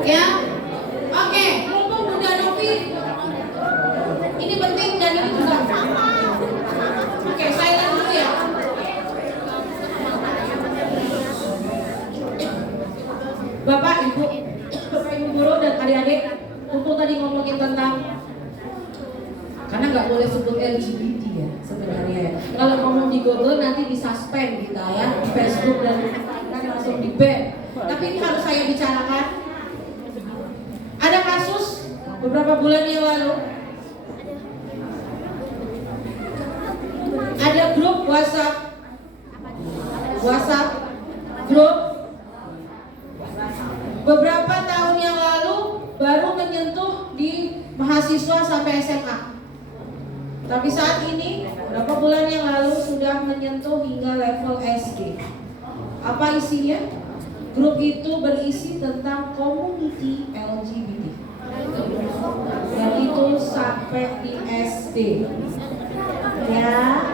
Ya, oke, mumpung Bunda Novi, ini penting dan ini juga. Oke, silent dulu ya. Bapak, Ibu guru dan adik-adik, mumpung tadi ngomongin tentang, karena nggak boleh sebut LGBT ya sebenarnya ya. Kalau ngomong di Google nanti disuspend kita ya, di Facebook dan langsung di ban. Tapi ini harus saya bicarakan. Ada kasus beberapa bulan yang lalu, ada grup WhatsApp grup beberapa tahun yang lalu baru menyentuh di mahasiswa sampai SMA. Tapi saat ini beberapa bulan yang lalu sudah menyentuh hingga level SD. Apa isinya? Grup itu berisi tentang community LGBT. Dan itu sampai di SD. Ya.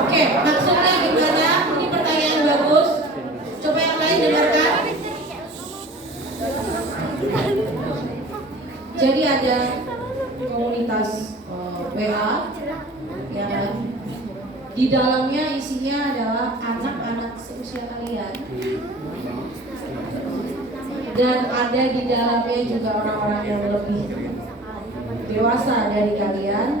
Oke, maksudnya gimana? Ini pertanyaan bagus. Coba yang lain dengarkan. Jadi ada komunitas WA yang di dalamnya isinya adalah anak-anak seusia kalian, dan ada di dalamnya juga orang-orang yang lebih dewasa dari kalian,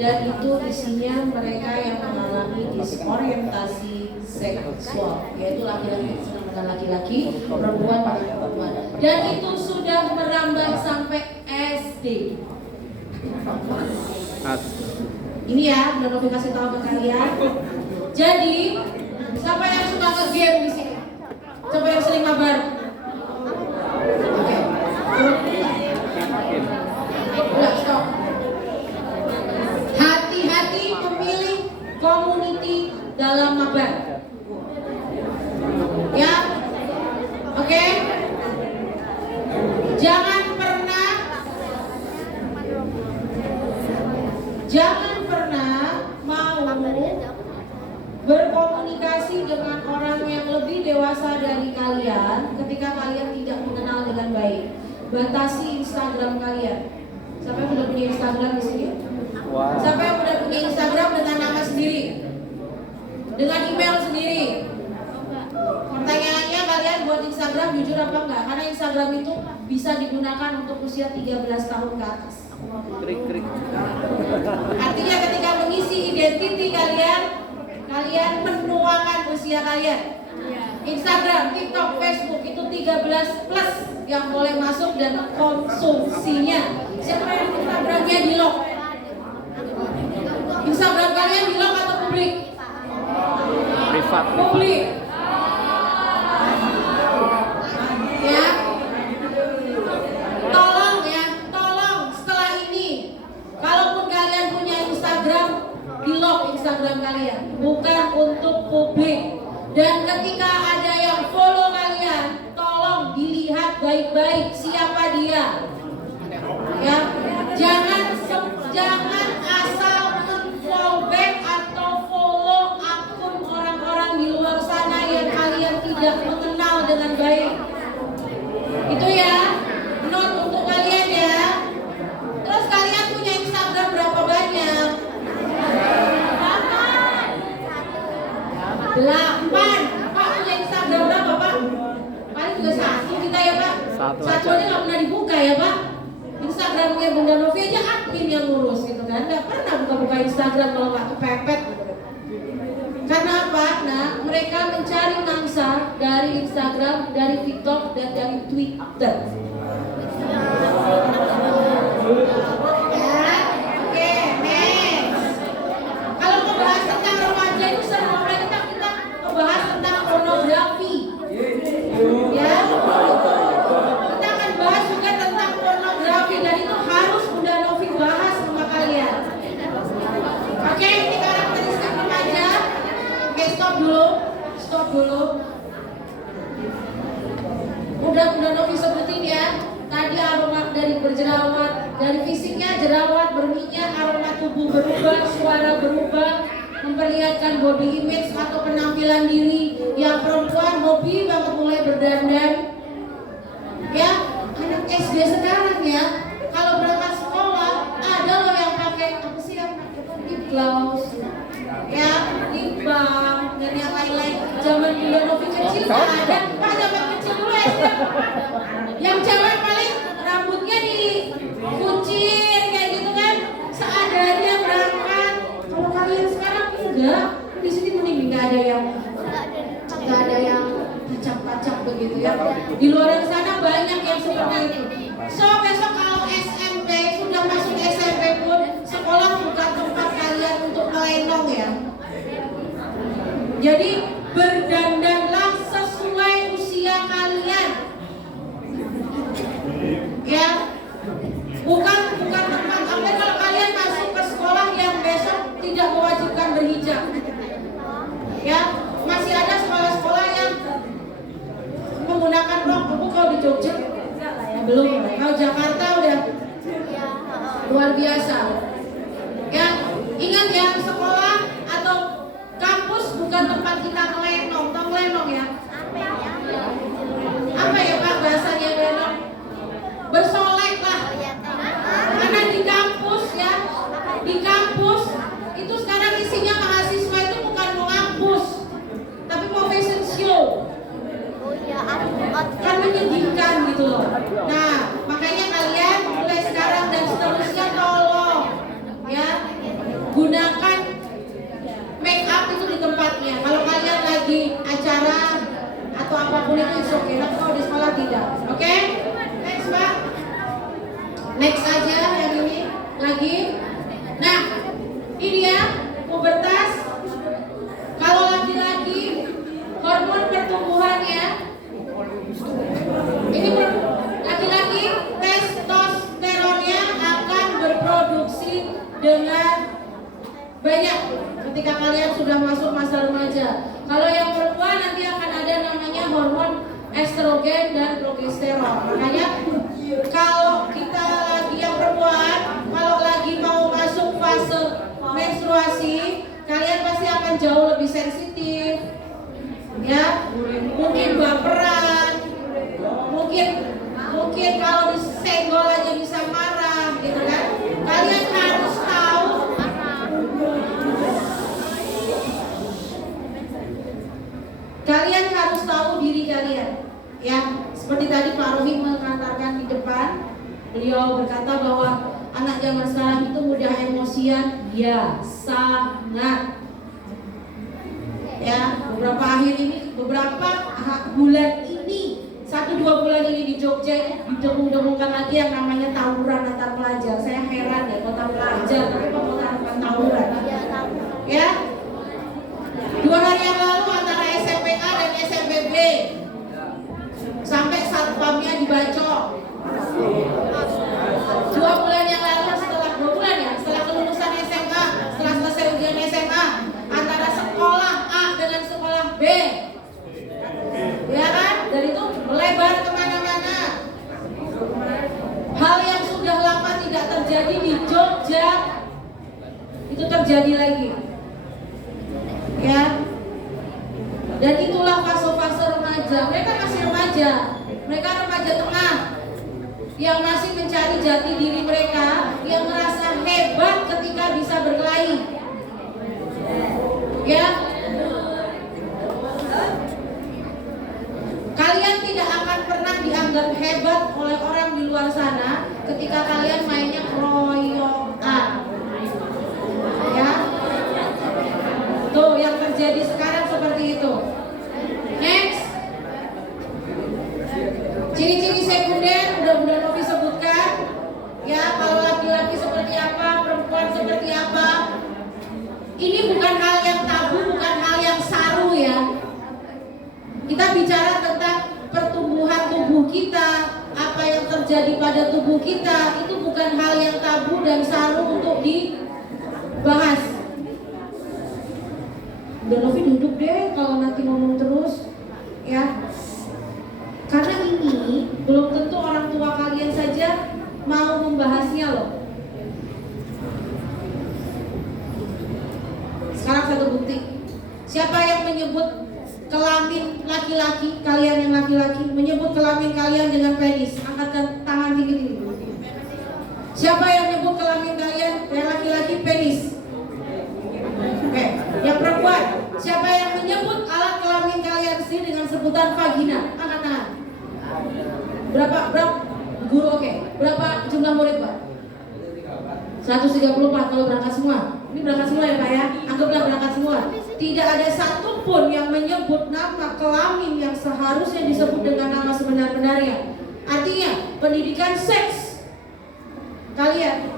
dan itu isinya mereka yang mengalami disorientasi seksual, yaitu laki-laki senang dengan laki-laki, perempuan dengan perempuan, dan itu sudah merambah sampai SD. Ini ya, udah Novi kasih tahu ke kalian. Jadi, siapa yang suka nge-game di sini? Coba yang sering mabar. Oke. Udah, stop. Hati-hati memilih community dalam mabar. Ya, oke. Jangan pernah mau berkomunikasi dengan orang yang lebih dewasa dari kalian ketika kalian tidak mengenal dengan baik. Batasi Instagram kalian. Siapa yang udah punya Instagram di sini? Wow. Siapa yang udah punya Instagram dengan nama sendiri? Dengan email sendiri? Pertanyaannya, kalian buat Instagram jujur apa enggak? Karena Instagram itu bisa digunakan untuk usia 13 tahun ke atas. Artinya ketika mengisi identiti kalian menuakan usia kalian. Instagram, TikTok, Facebook itu 13 plus yang boleh masuk dan konsumsinya. Siapa yang Instagramnya di lock? Instagram kalian di lock atau publik? Privat. Publik. Ya. Tolong setelah ini, kalaupun kalian punya Instagram, di lock Instagram kalian, bukan untuk publik. Dan ketika ada yang follow kalian, tolong dilihat baik-baik siapa dia. Ya, jangan asal follow back atau follow akun orang-orang di luar sana yang kalian tidak mengenal dengan baik. Itu ya, note untuk kalian ya. Terus kalian punya Instagram berapa banyak? 8. Pak punya Instagram berapa Pak? Paling juga 1 kita ya Pak. Satu aja nggak pernah dibuka ya Pak. Instagramnya Bunda Novi aja admin yang ngurus gitu kan. Nggak pernah buka-buka Instagram kalau nggak kepepet gitu. Karena apa? Nah, mereka mencari mangsa dari Instagram, dari TikTok, dan dari Twitter. Ya, oke, next. Kalau membahas tentang remaja itu seru, kita membahas tentang pornografi. Ya, kita akan bahas juga tentang pornografi, dan itu harus Bunda Novi bahas sama kalian. Oke, ini karakteristik remaja. Oke, stop dulu. Udah Bunda Novi sebutin ya. Tadi aroma dari berjerawat, dari fisiknya jerawat, berminyak, aroma tubuh berubah, suara berubah, memperlihatkan body image atau penampilan diri. Yang perempuan mau berdandan. Ya, anak SD sekarang ya, kalau berangkat sekolah ada loh yang pakai apa sih yang lip gloss, ya, lip balm dan yang lain-lain. Zaman Novi kecil nggak ada, Pak, zaman kecil dulu SD. Yang cewek paling rambutnya dikucir kayak gitu kan, seadanya berangkat. Kalau kalian sekarang enggak, di sini mending nggak ada yang kacak-kacak begitu ya. Di luar sana banyak yang seperti itu. So besok kalau SMP sudah masuk SMP pun sekolah bukan tempat kalian untuk melenong ya. Jadi berdandanlah sesuai usia kalian. Ya, bukan tempat. Sampai kalau kalian masuk ke sekolah yang besok tidak mewajibkan berhijab. Ya, masih ada sekolah-sekolah yang menggunakan rok. Kalau di Jogja ya belum. Kalau Jakarta udah luar biasa. Ya, ingat ya, sekolah atau kampus bukan tempat kita melenong. Tahu melenong ya? Apa ya Pak bahasanya melenong? Bersolek lah. Karena di kampus ya, di kampus itu sekarang isinya mahasiswa itu bukan mau ngampus, tapi mau fashion show. Kan menyedihkan gitu loh. Nah, makanya kalian mulai sekarang dan seterusnya tolong ya, gunakan make up itu di tempatnya. Kalau kalian lagi acara atau apapun itu oke, tapi kalau di sekolah tidak. Oke? Next Pak. Next aja yang ini lagi. Nah, ini dia pubertas. Kalau laki-laki hormon pertumbuhannya ini laki-laki testosteronnya akan berproduksi dengan banyak ketika kalian sudah masuk masa remaja. Kalau yang perempuan nanti akan ada namanya hormon estrogen dan progesteron. Makanya kalau kita lagi yang perempuan, kalau lagi mau masuk fase menstruasi, kalian pasti akan jauh lebih sensitif. Ya, mungkin baperan, mungkin kalau disenggol aja bisa marah gitu kan. Kalian harus tahu diri kalian ya. Seperti tadi Pak Rohim mengatakan di depan, beliau berkata bahwa anak zaman sekarang itu mudah emosian. Ya, sangat. Ya, beberapa bulan ini, 1-2 bulan ini di Jogja didengung-dengungkan lagi yang namanya tawuran antar pelajar. Saya heran ya, kota pelajar tapi kok kota bukan tawuran. Ya, 2 hari yang lalu antara SMPA dan SMPB sampai satpamnya dibacok. 2 bulan yang lalu, setelah 2 bulan ya, setelah kelulusan SMA, setelah selesai ujian SMA, antara sekolah A dengan sekolah B, ya kan, dan itu melebar kemana-mana. Hal yang sudah lama tidak terjadi di Jogja itu terjadi lagi, ya. Dan itulah fase-fase remaja. Mereka masih remaja, mereka remaja tengah yang masih mencari jati diri mereka, yang merasa hebat ketika bisa berkelahi. Ya, kalian tidak akan pernah dianggap hebat oleh orang di luar sana ketika kalian mainnya keroyokan. Ya, tuh yang terjadi sekarang seperti itu. Next, ciri-ciri sekunder udah Novi sebutkan. Ya, kalau laki-laki seperti apa, perempuan seperti apa. Ini bukan hal yang tabu, bukan hal yang saru ya. Kita bicara tentang pertumbuhan tubuh kita, apa yang terjadi pada tubuh kita, itu bukan hal yang tabu dan saru untuk dibahas. Udah Novi duduk deh kalau nanti ngomong terus ya. Karena ini belum tentu orang tua kalian saja mau membahasnya loh. Sekarang satu bukti. Siapa yang menyebut kelamin laki laki-laki, kalian yang laki-laki menyebut kelamin kalian dengan penis? Angkatkan tangan tinggi-tinggi. Siapa yang menyebut kelamin kalian yang laki-laki penis? Oke, yang perempuan. Siapa yang menyebut alat kelamin kalian sendiri dengan sebutan vagina? Angkat tangan. Berapa guru? Oke. Berapa jumlah murid, Pak? 134 kalau berangkat semua. Ini berangkat semua ya, Pak ya. Anggaplah berangkat semua. Tidak ada satupun yang menyebut nama kelamin yang seharusnya disebut dengan nama sebenar-benarnya. Artinya pendidikan seks kalian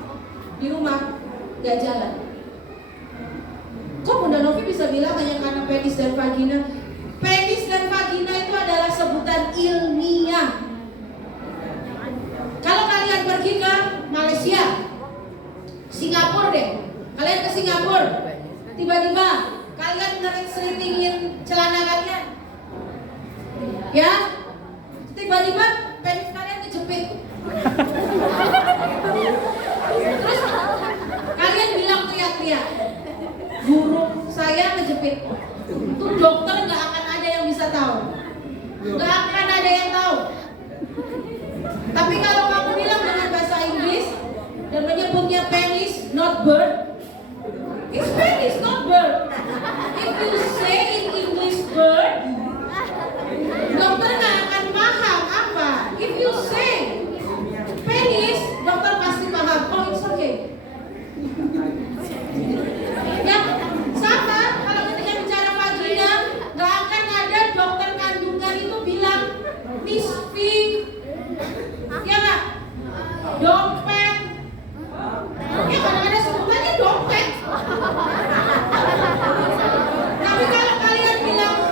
di rumah gak jalan. Kok Bunda Novi bisa bilang hanya karena penis dan vagina? Penis dan vagina itu adalah sebutan ilmiah. Kalau kalian pergi ke Malaysia, Singapura deh, kalian ke Singapura, tiba-tiba kalian ngeriting celana kalian, ya, tiba-tiba penis kalian kejepit. Terus kalian bilang teriak-teriak, burung saya kejepit. Itu dokter nggak akan ada yang bisa tahu, nggak akan ada yang tahu. Tapi kalau kamu bilang dengan bahasa Inggris dan menyebutnya penis, not bird, it's penis, not bird. If you say in English bird, dokter nggak akan paham apa. If you say penis, dokter pasti paham. Oh, it's okay. Ya, sama kalau ketika bicara vagina, nggak akan ada dokter kandungan itu bilang nisfi, ya nggak? Dompet. Ya kadang-kadang sebutannya dompet. Tapi kalau kalian bilang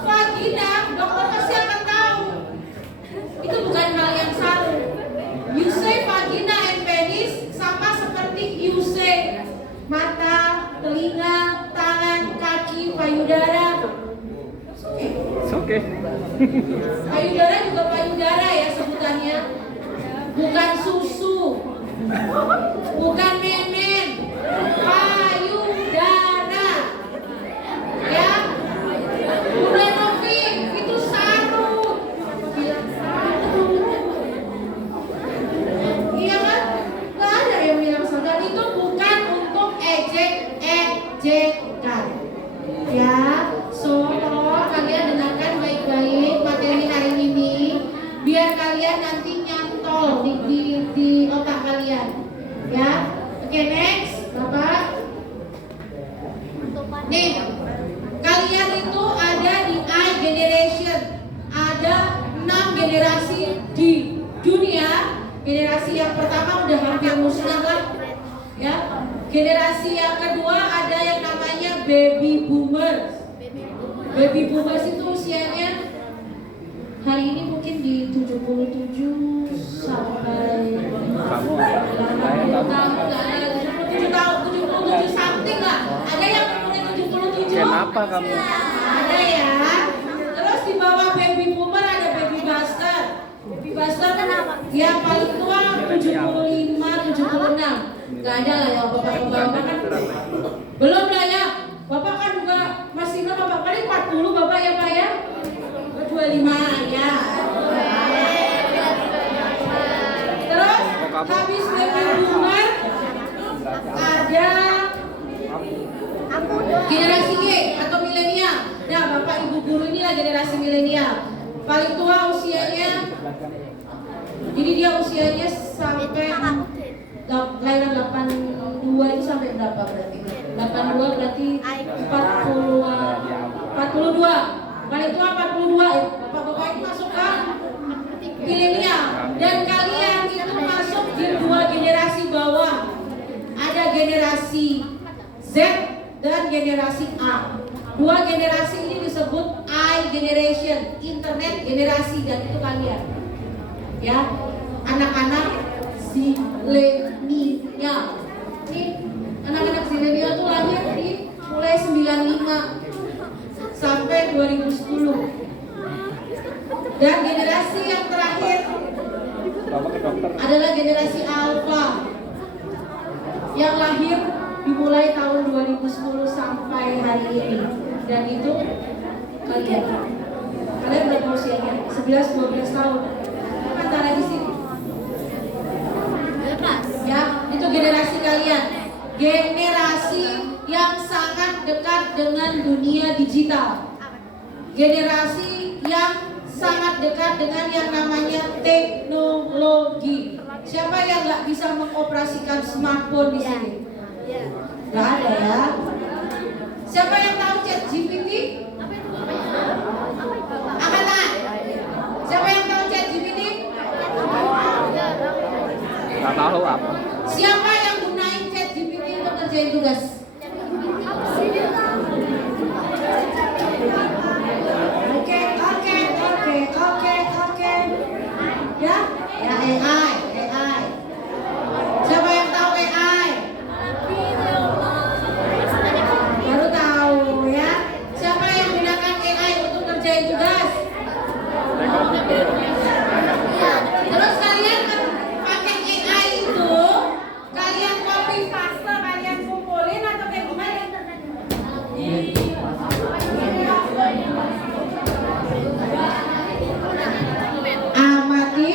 vagina, dokter pasti akan tahu. Itu bukan hal yang salah. You say vagina and penis sama seperti you say mata, telinga, tangan, kaki, payudara. It's okay. Payudara juga payudara ya sebutannya. Bukan susu, bukan memen, payudara. Ya, Bunda Novi itu sarut. Bilang sarut. Iya kan? Gak ada yang bilang sarut. Dan itu bukan untuk ejek-ejekan. Ya, so tolong kalian dengarkan baik-baik materi hari ini, biar kalian nanti nyantol di otak kalian. Ya, oke, next, Bapak. Nih, kalian itu ada di I generation, ada 6 generasi di dunia. Generasi yang pertama udah hampir musnah lah, ya. Generasi yang kedua ada yang namanya baby boomers. Baby boomers itu usianya hari ini mungkin di 77 sampai 80 tahun, 77 tahun, 77 something lah. Ada yang umurnya 77. Kenapa kamu? Ada ya. Terus di bawah baby boomer ada baby buster. Baby buster kan yang paling tua 75, 76. Gak ada lah ya bapak-bapak kan. Belum lah ya. Bapak kan juga masih berapa kali 40 Bapak ya Pak ya? 25 ya. Terus habis baby boomer ada generasi Y atau milenial. Nah, Bapak Ibu guru inilah generasi milenial. Paling tua usianya, jadi dia usianya sampai kelahiran 82 itu sampai berapa berarti? 82 berarti 42. Paling tua 42. Bapak-bapak itu masuk ke milenial. Dan kalian itu masuk di 2 generasi bawah. Ada generasi Z dan generasi A. 2 generasi ini disebut I generation, internet generasi, dan itu kalian. Ya, anak-anak zilenial. Nih, anak-anak zilenial tuh lahir di mulai 95 sampai 2010. Dan generasi yang terakhir adalah generasi Alpha yang lahir dimulai tahun 2010 sampai hari ini. Dan itu kalian. 11-12 tahun. Antara di sini. Ya, itu generasi kalian. Generasi yang sangat dekat dengan dunia digital. Generasi yang sangat dekat dengan yang namanya teknologi. Siapa yang nggak bisa mengoperasikan smartphone di sini? Nggak ada ya. Siapa yang tahu ChatGPT? Angkat tangan. Siapa yang tahu ChatGPT? Nggak tahu apa. Siapa yang gunain ChatGPT untuk kerjain tugas? Oke. Ya AI. Siapa yang tahu AI? Baru tahu ya. Siapa yang gunakan AI untuk kerjain tugas? Terus kalian pakai AI itu, kalian copy paste, kalian kumpulin atau kayak gimana? Amati,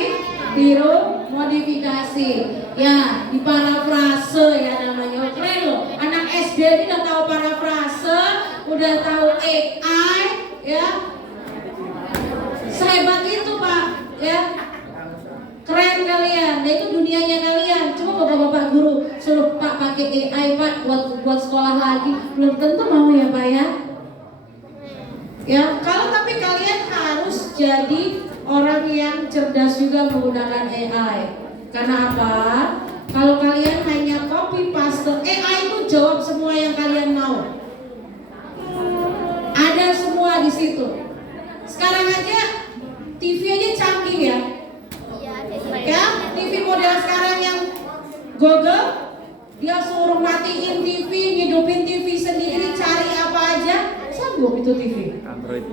tiru, modifikasi. Ya, di parafrase ya namanya. Keren loh. Anak SD ini udah tahu parafrase, udah tahu AI, ya. Sehebat itu, Pak, ya. Keren kalian. Nah, itu dunianya kalian. Cuma bapak-bapak guru suruh Pak pakai AI Pak buat sekolah lagi. Belum tentu mau ya Pak ya. Ya, kalau tapi kalian harus jadi orang yang cerdas juga menggunakan AI. Karena apa? Kalau kalian hanya copy paste, AI itu jawab semua yang kalian mau. Ada semua di situ. Sekarang aja TV aja canggih ya. Ya, TV model sekarang yang Google, dia suruh matiin TV, hidupin TV sendiri, cari apa aja, sanggup itu TV. Android.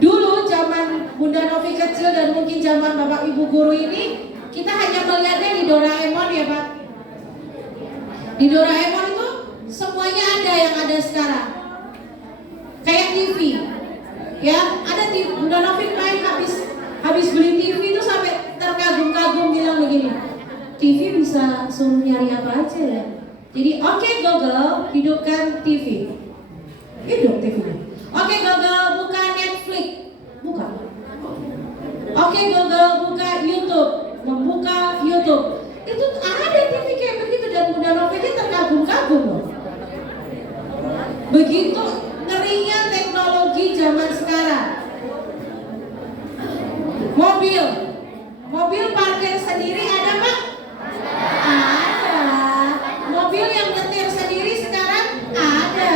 Dulu zaman Bunda Novi kecil dan mungkin zaman Bapak Ibu guru ini, kita hanya melihatnya di Doraemon ya Pak. Di Doraemon itu semuanya ada yang ada sekarang. Kayak TV. Ya, ada di Bunda Novi main habis beli TV itu sampai terkagum-kagum bilang begini, TV bisa suruh nyari apa aja ya. Jadi oke Google, hidupkan TV. Hidup TV-nya. Oke Google, buka Netflix. Buka. Oke Google, buka YouTube. Membuka YouTube. Itu ada TV kayak begitu dan Bunda Novi ini terkagum-kagum loh. Begitu ngerinya teknologi zaman sekarang. Mobil parkir sendiri ada Pak? Ada. Mobil yang nyetir sendiri sekarang ada.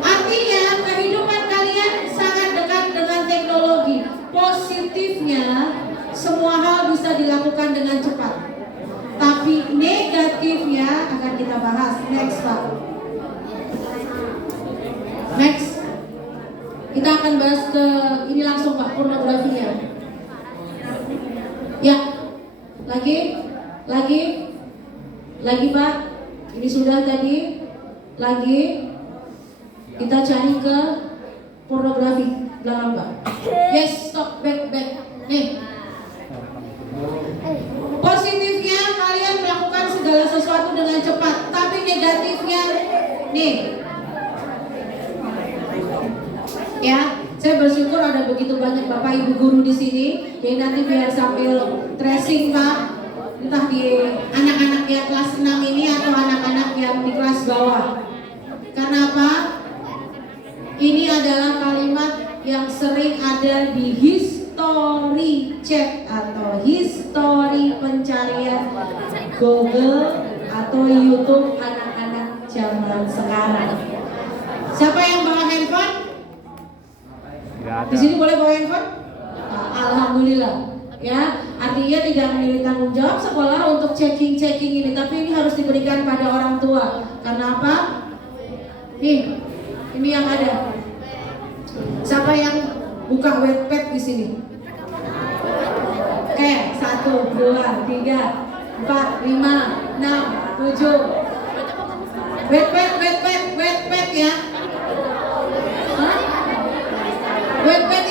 Artinya kehidupan kalian sangat dekat dengan teknologi. Positifnya semua hal bisa dilakukan dengan cepat. Tapi negatifnya akan kita bahas next Pak. Next. Kita akan bahas ke ini langsung Pak, pornografinya. Ya. Lagi Pak. Ini sudah tadi. Lagi. Kita cari ke pornografi belakang Pak. Yes, stop, back. Nih. Positifnya kalian melakukan segala sesuatu dengan cepat, tapi negatifnya nih. Ya, saya bersyukur ada begitu banyak Bapak Ibu guru di sini. Jadi nanti biar sambil tracing Pak, entah di anak-anak yang kelas 6 ini atau anak-anak yang di kelas bawah. Karena apa? Ini adalah kalimat yang sering ada di history chat atau history pencarian Google atau YouTube anak-anak zaman sekarang. Siapa yang bawa handphone? Di sini boleh bawa handphone? Nah, alhamdulillah. Ya, artinya tidak memiliki tanggung jawab sekolah untuk checking ini, tapi ini harus diberikan pada orang tua. Karena apa? Nih, ini yang ada. Siapa yang buka Wattpad di sini? 1, 2, 3, 4, 5, 6, 7. Wattpad ya. Hah? Wattpad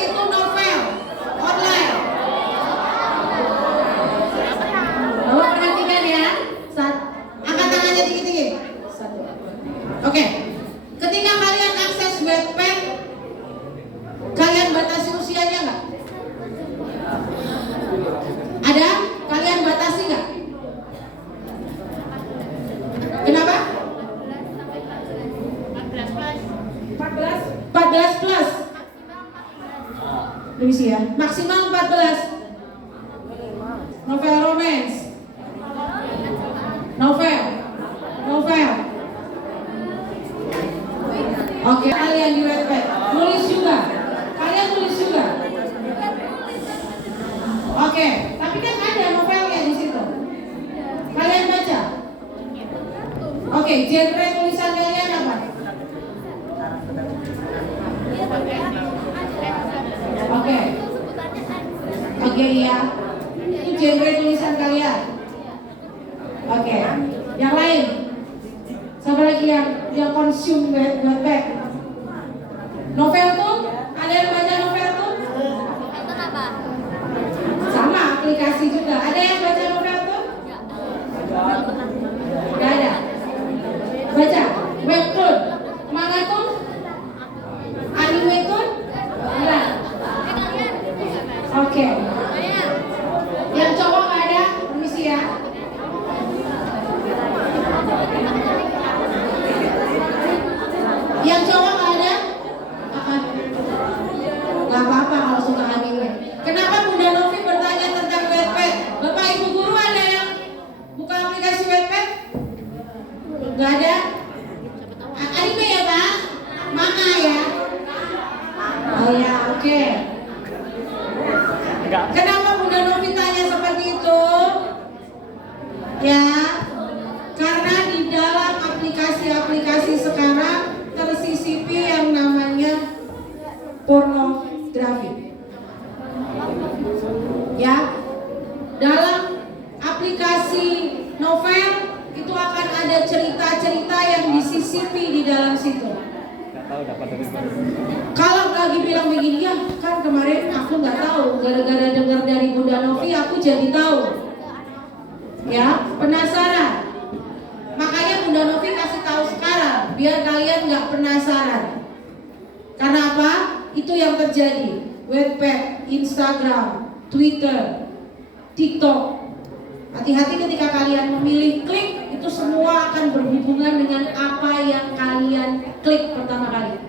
Permisi ya. Maksimal 14. Novel romance. Novel. Oke, kalian di Wattpad. Nulis juga. Kalian tulis juga. Oke, tapi kan ada novelnya di situ. Kalian baca. Oke, genre tulisan kalian apa? Oke, iya. Itu genre tulisan kalian. Oke, yang lain. Siapa lagi yang konsum Wattpad? Novel tuh? Ada yang baca novel tuh? Sama aplikasi juga. Ada yang baca novel tuh? Gak ada. Baca webtoon, manga tuh, anime tuh, enggak. Oke. Yang cowok nggak ada, permisi ya. Yang cowok nggak ada? Nggak apa-apa kalau suka anime. Kenapa Bunda Novi bertanya tentang Wattpad? Bapak Ibu guru ada yang buka aplikasi Wattpad? Nggak ada? Anime ya Pak? Manga ya? Oh ya, oke. Kenapa Bunda Novi tanya seperti itu? Ya, karena di dalam aplikasi-aplikasi sekarang tersisipi yang namanya pornografi. Ya, dalam aplikasi novel itu akan ada cerita-cerita yang disisipi di dalam situ. Kalau lagi bilang begini, ya kan kemarin aku nggak tahu, gara-gara dengar dari Bunda Novi aku jadi tahu. Ya, penasaran. Makanya Bunda Novi kasih tahu sekarang, biar kalian nggak penasaran. Karena apa? Itu yang terjadi. Wattpad, Instagram, Twitter, TikTok. Hati-hati ketika kalian memilih klik, itu semua akan berhubungan dengan apa yang kalian klik pertama kali.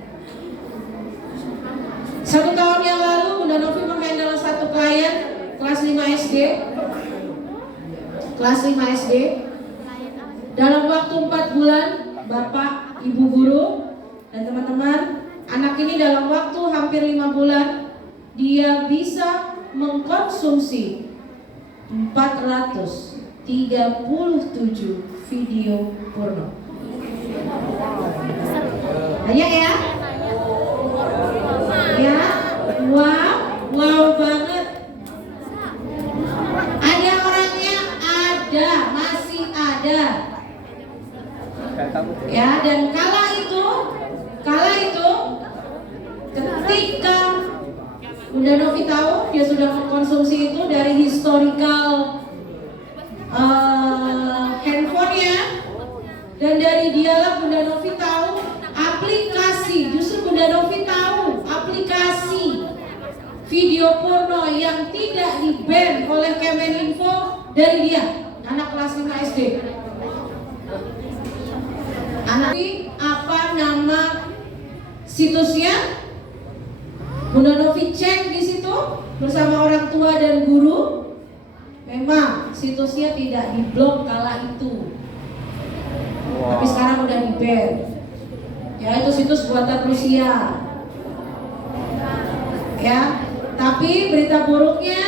1 tahun yang lalu Bunda Novi menghandle satu klien kelas 5 SD. Kelas 5 SD. Dalam waktu 4 bulan, Bapak, Ibu guru, dan teman-teman, anak ini dalam waktu hampir 5 bulan, dia bisa mengkonsumsi 437 video porno. Banyak ya? Ya, wow banget. Ada orangnya? Ada, masih ada. Ya, dan kala itu ketika Bunda Novi tahu dia sudah mengkonsumsi itu dari historical handphonenya, dan dari dialah Bunda Novi tahu Bunda Novi tahu aplikasi video porno yang tidak di-ban oleh Kemeninfo dari dia, anak kelas 5 SD. Apa nama situsnya? Bunda Novi cek di situ bersama orang tua dan guru. Memang situsnya tidak diblok kala itu. Tapi sekarang udah di-ban. Ya, itu situs buatan Rusia. Ya, tapi berita buruknya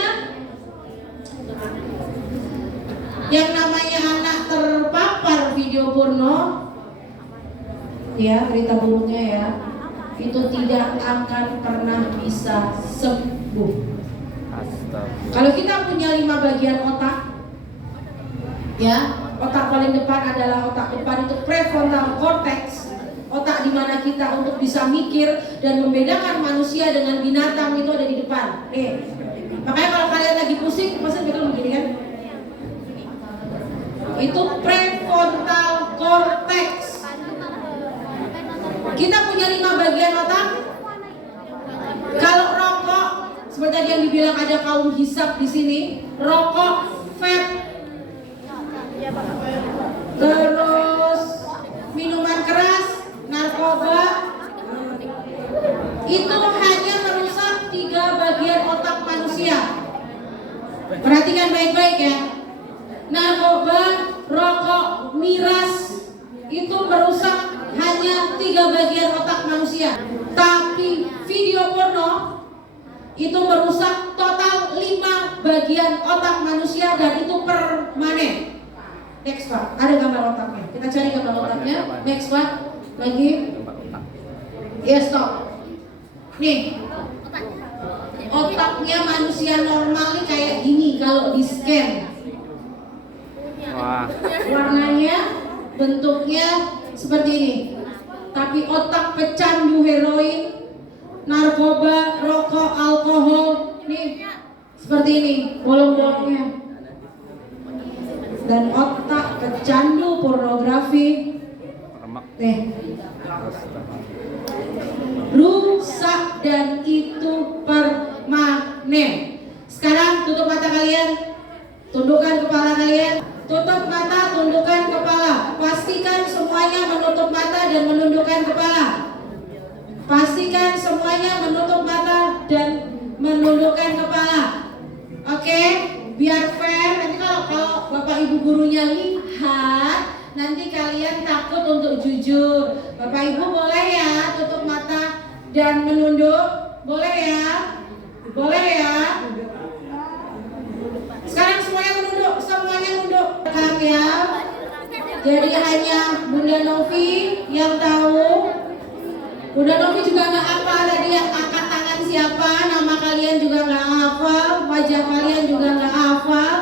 yang namanya anak terpapar video porno, ya berita buruknya ya, itu tidak akan pernah bisa sembuh. Kalau kita punya 5 bagian otak, ya, otak paling depan adalah otak depan, itu prefrontal cortex, otak di mana kita untuk bisa mikir dan membedakan manusia dengan binatang itu ada di depan. Nih, makanya kalau kalian lagi pusing, pasti mikir begini kan? Itu prefrontal cortex. Kita punya 5 bagian otak. Kalau rokok, seperti tadi yang dibilang ada kaum hisab di sini, rokok, vape, terus minuman keras, narkoba, itu hanya merusak 3 bagian Perhatikan baik-baik ya. Narkoba, rokok, miras itu merusak hanya 3 bagian otak manusia. Tapi video porno itu merusak total 5 bagian otak manusia dan itu permanen. Next Pak, ada gambar otaknya. Kita cari gambar otaknya. Next Pak, lagi. Yes, stop. Nih, otaknya manusia normal nih kayak gini kalau di scan. Wah. Warnanya, bentuknya seperti ini. Tapi otak pecandu heroin, narkoba, rokok, alkohol, nih seperti ini bolong-bolongnya. Dan otak pecandu pornografi, nih rusak dan itu permanen. Sekarang tutup mata kalian, tundukkan kepala kalian. Tutup mata, tundukkan kepala. Pastikan semuanya menutup mata dan menundukkan kepala. Pastikan semuanya menutup mata dan menundukkan kepala. Oke, biar fair. Nanti kalau Bapak Ibu gurunya lihat, nanti kalian takut untuk jujur. Bapak Ibu boleh ya tutup mata dan menunduk? Boleh ya? Boleh ya? Sekarang semuanya menunduk, semuanya nunduk. Ya. Jadi hanya Bunda Novi yang tahu. Bunda Novi juga nggak hafal tadi yang angkat tangan siapa, nama kalian juga nggak hafal, wajah kalian juga nggak hafal.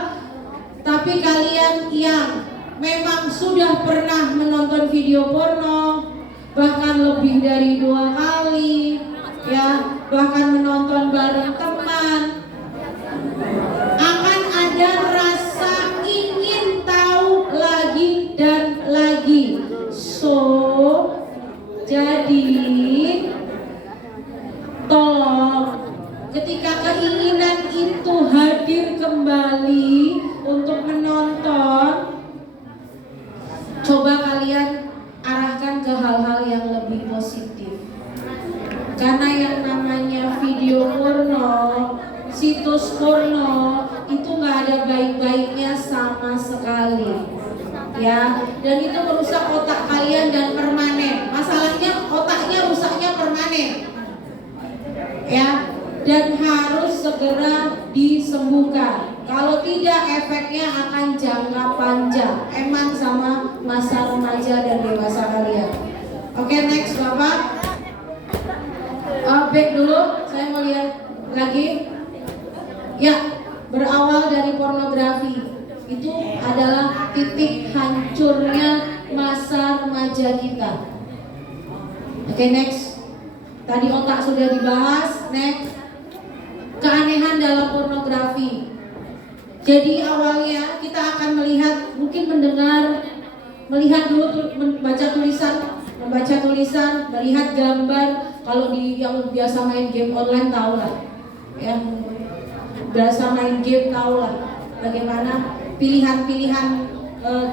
Tapi kalian yang memang sudah pernah menonton video porno, bahkan lebih dari 2 kali, ya, bahkan menonton bareng teman, akan ada rasa ingin tahu lagi dan lagi. Jadi tolong ketika keinginan itu hadir kembali untuk menonton, coba kalian arahkan ke hal-hal yang lebih positif. Karena yang namanya video porno, situs porno itu nggak ada baik-baiknya sama sekali, ya. Dan itu merusak otak kalian dan permanen. Masalahnya otaknya rusaknya permanen, ya. Dan harus segera disembuhkan. Kalau tidak, efeknya akan jangka panjang. Emang sama masa remaja dan dewasa kalian. Oke, next Bapak. Back dulu, saya mau lihat lagi. Ya, berawal dari pornografi. Itu adalah titik hancurnya masa remaja kita. Oke, next. Tadi otak sudah dibahas. Next. Keanehan dalam pornografi. Jadi awalnya kita akan melihat, mungkin melihat dulu membaca tulisan, melihat gambar. Kalau di yang biasa main game online tahu lah, ya. Biasa main game tahu lah bagaimana pilihan-pilihan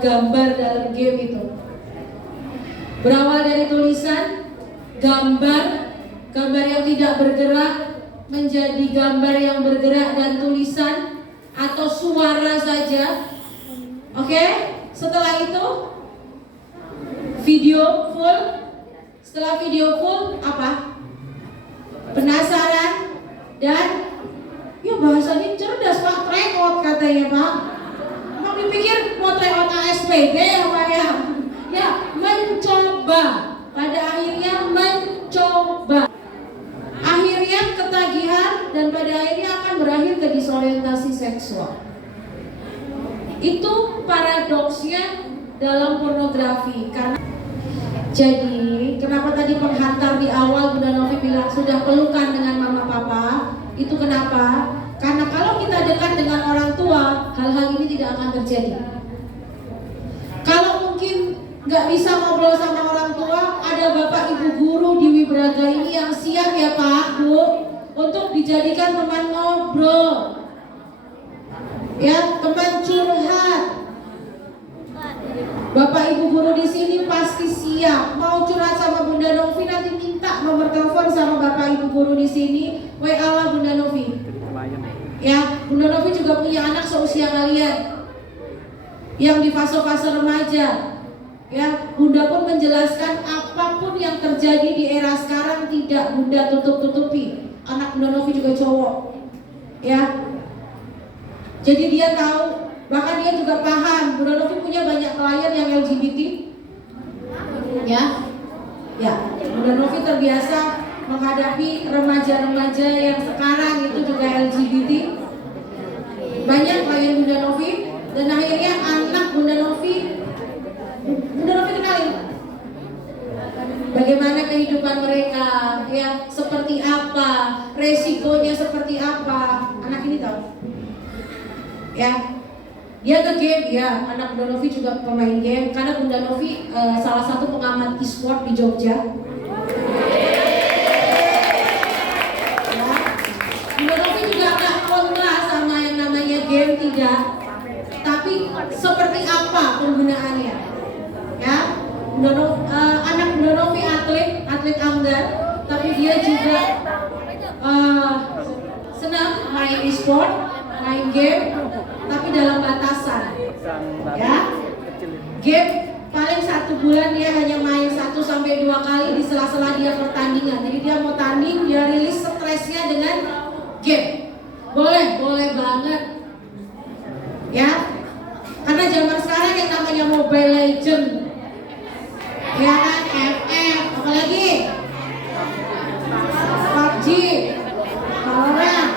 gambar dalam game itu. Berawal dari tulisan, gambar yang tidak bergerak menjadi gambar yang bergerak dan tulisan atau suara saja. Oke, setelah itu video full. Setelah video full apa? Penasaran dan ya bahasanya cerdas Pak, tryout katanya Pak. Emang dipikir mau tryout ASPD apa ya? Ya, mencoba. Pada akhirnya mencoba. Akhirnya ketagihan dan pada akhirnya akan berakhir ke disorientasi seksual. Itu paradoksnya dalam pornografi. Karena jadi kenapa tadi penghantar di awal Bunda Novi bilang sudah pelukan dengan mama papa? Itu kenapa? Karena kalau kita dekat dengan orang tua, hal-hal ini tidak akan terjadi. Kalau mungkin nggak bisa ngobrol sama orang tua, ada bapak ibu guru di Wibraga ini yang siap ya Pak, Bu, untuk dijadikan teman ngobrol, ya, teman curhat. Bapak ibu guru di sini pasti siap mau curhat sama Bunda Novi, nanti minta nomor telepon sama bapak ibu guru di sini, WA lah Bunda Novi. Ya, Bunda Novi juga punya anak seusia kalian yang di fase-fase remaja. Ya, Bunda pun menjelaskan apapun yang terjadi di era sekarang tidak Bunda tutup-tutupi. Anak Bunda Novi juga cowok. Ya. Jadi dia tahu, bahkan dia juga paham. Bunda Novi punya banyak klien yang LGBT. Ya. Ya, Bunda Novi terbiasa menghadapi remaja-remaja yang sekarang itu juga LGBT. Banyak klien Bunda Novi, dan akhirnya anak Bunda Novi kenalin bagaimana kehidupan mereka, ya, seperti apa, resikonya seperti apa. Anak ini tahu. Ya. Dia ke game, ya, anak Bunda Novi juga pemain game karena Bunda Novi salah satu pengamat e-sport di Jogja. Ya. Bunda Novi juga nggak kontra sama yang namanya game, tidak. Tapi seperti apa penggunaannya? Ya, anak Bunda Novi atlet anggar, tapi dia juga senang main e-sport, main game, tapi dalam batasan. Ya, game paling 1 bulan dia hanya main 1-2 kali di sela-sela dia pertandingan. Jadi dia mau tanding, dia rilis stresnya dengan game. Boleh banget. Ya, karena zaman sekarang yang namanya Mobile Legend, ya kan, FF, apalagi PUBG, Valorant,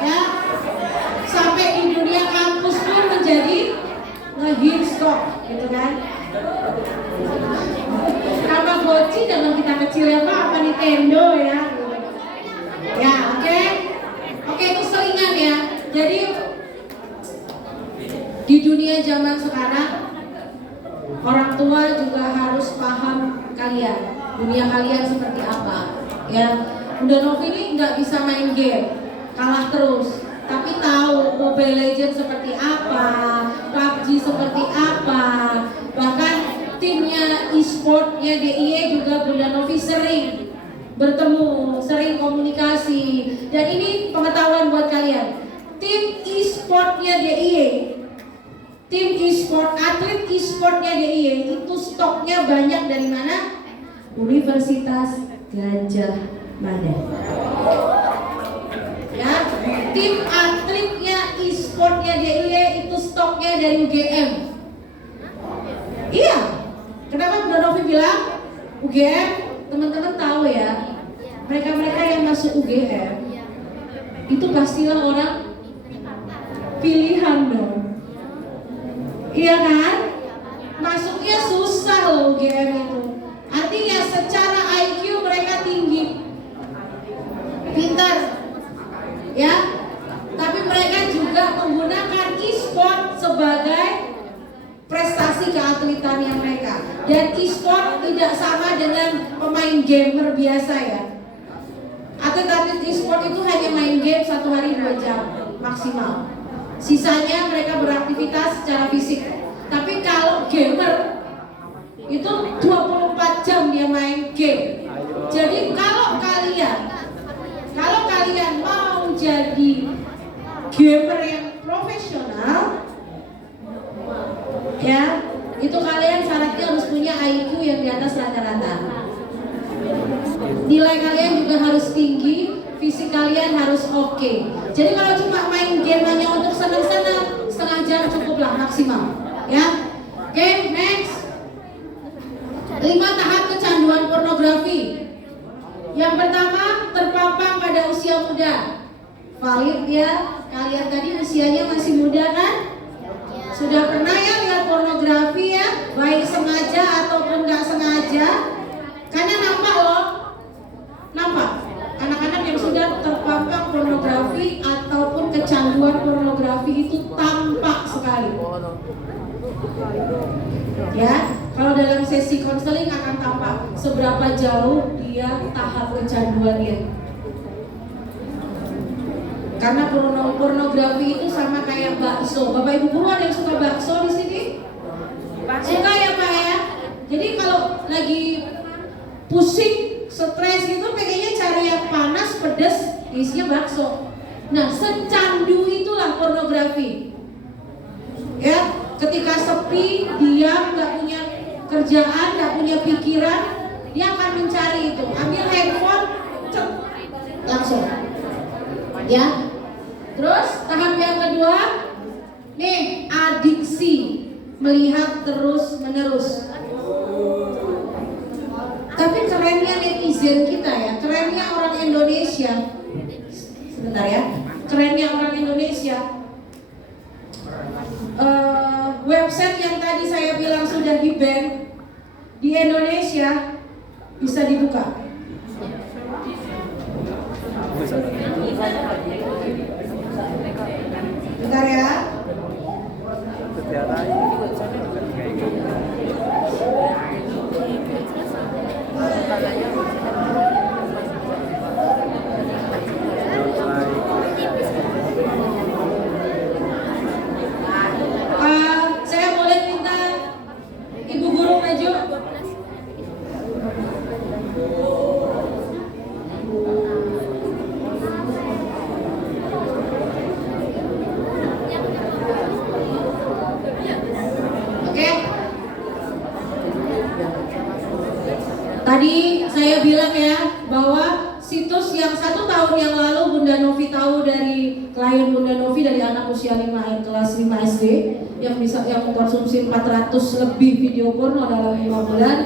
ya, sampai di dunia kampus pun menjadi nge-hitstok, gitu kan. Tamagotchi zaman kita kecil ya Pak, apa Nintendo ya. Ya, oke, itu selingan ya. Jadi di dunia zaman sekarang orang tua juga harus paham kalian, dunia kalian seperti apa. Ya, Bunda Novi ini nggak bisa main game, kalah terus. Tapi tahu Mobile Legends seperti apa, PUBG seperti apa, bahkan timnya e-sportnya DIY juga Bunda Novi sering bertemu, sering komunikasi. Dan ini pengetahuan buat kalian, tim e-sportnya DIY, tim e-sport, atlet e-sportnya DIY itu stoknya banyak dari mana? Universitas Gajah Mada. Ya, tim atletnya e-sportnya DIY itu stoknya dari UGM. Iya. Kenapa Bunda Novi bilang UGM? Teman-teman tahu ya, mereka-mereka yang masuk UGM itu pastilah orang pilihan dong. Iya kan? Masuknya susah loh UGM itu. Artinya secara IQ mereka tinggi, pintar, ya. Tapi mereka juga menggunakan e-sport sebagai prestasi keatletannya mereka. Dan e-sport tidak sama dengan pemain gamer biasa ya. Atlet-atlet e-sport itu hanya main game 1 hari 2 jam maksimal. Sisanya mereka beraktivitas secara fisik. Tapi kalau gamer itu 24 jam dia main game. Jadi kalau kalian mau jadi gamer yang profesional, ya, itu kalian syaratnya harus punya IQ yang di atas rata-rata. Nilai kalian juga harus tinggi, fisik kalian harus oke. Jadi kalau cuma main game hanya untuk senang-senang, setengah jam cukuplah maksimal. Ya, oke, next. 5 tahap kecanduan pornografi. Yang pertama, terpampang pada usia muda. Valid ya, kalian tadi usianya masih muda kan? Sudah pernah ya lihat pornografi ya, baik sengaja ataupun nggak sengaja? Karena nampak loh, nampak anak-anak yang sudah terpampang pornografi ataupun kecanduan pornografi itu tampak sekali. Ya, kalau dalam sesi konseling akan tampak seberapa jauh dia tahap kecanduannya. Karena pornografi itu sama kayak bakso. Bapak Ibu guru ada yang suka bakso di sini? Suka ya Pak ya? Jadi kalau lagi pusing, stres gitu, pengennya cari yang panas, pedas, isinya bakso. Nah, secandu itulah pornografi. Ya, ketika sepi, diam, nggak punya kerjaan, nggak punya pikiran, dia akan mencari itu. Ambil handphone, cek, langsung. Ya. Terus tahap yang kedua, nih adiksi, melihat terus menerus. Tapi kerennya netizen kita ya, kerennya orang Indonesia. Sebentar ya, kerennya orang Indonesia. Website yang tadi saya bilang sudah di-ban di Indonesia bisa dibuka. Bentar ya. Saya boleh minta Ibu Guru maju. Oke. Tadi saya bilang ya bahwa situs yang 1 tahun yang lalu Bunda Novi tahu dari klien Bunda Novi dari anak usia 5 kelas 5 SD yang mengkonsumsi 400 lebih video porno dalam 5 bulan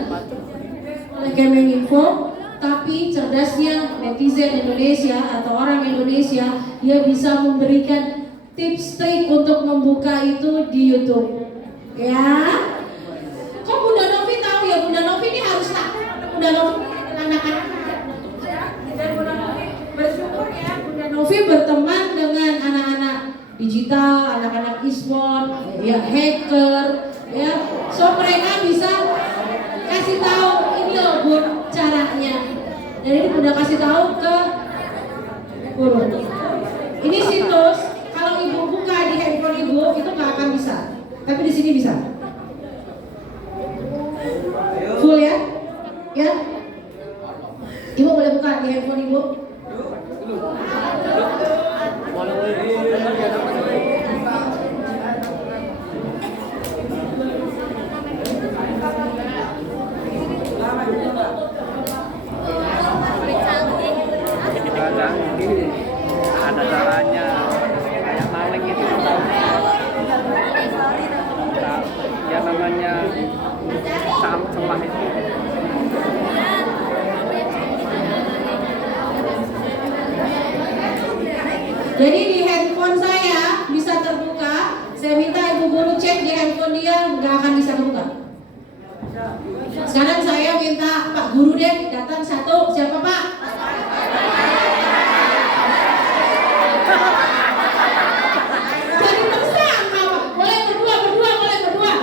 oleh Kemeninfo. Tapi cerdasnya netizen Indonesia atau orang Indonesia, dia bisa memberikan tips trik untuk membuka itu di YouTube. Ya, kok Bunda Novi tahu ya? Bunda Novi ini harus tahu. Bunda Novi anak-anak dan Bunda Novi bersyukur ya. Bunda Novi berteman dengan anak-anak digital, anak-anak e-sport, ya hacker, ya. So mereka bisa kasih tahu ini loh Bun caranya. Jadi Bunda kasih tahu ke guru. Ini situs kalau Ibu buka di handphone Ibu itu nggak akan bisa. Tapi di sini bisa. Full ya? Ya? Ibu boleh buka di handphone Ibu? Ada caranya kayak maling itu ya namanya celah itu. Jadi di handphone saya bisa terbuka. Saya minta Ibu Guru cek di handphone dia, nggak akan bisa terbuka. Sekarang saya minta Pak Guru deh datang satu. Siapa Pak? Jadi tersangka Pak. Boleh berdua Pak Guru, berdua Pak.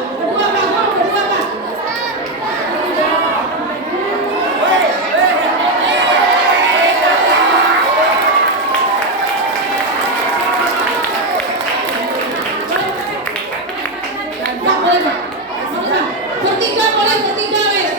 Pak boleh Pak. Bertiga boleh, bertiga wes.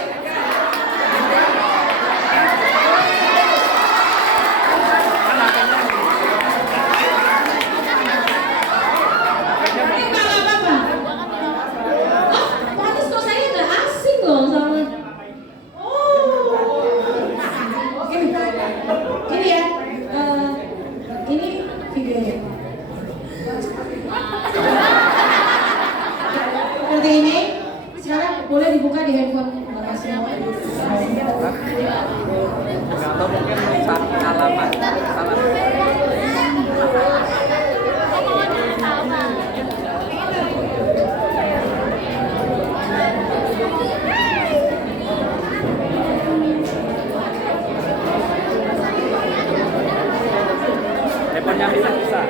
Boleh dibuka di handphone Bapak semua. Atau mungkin alamat salah. Handphonenya bisa.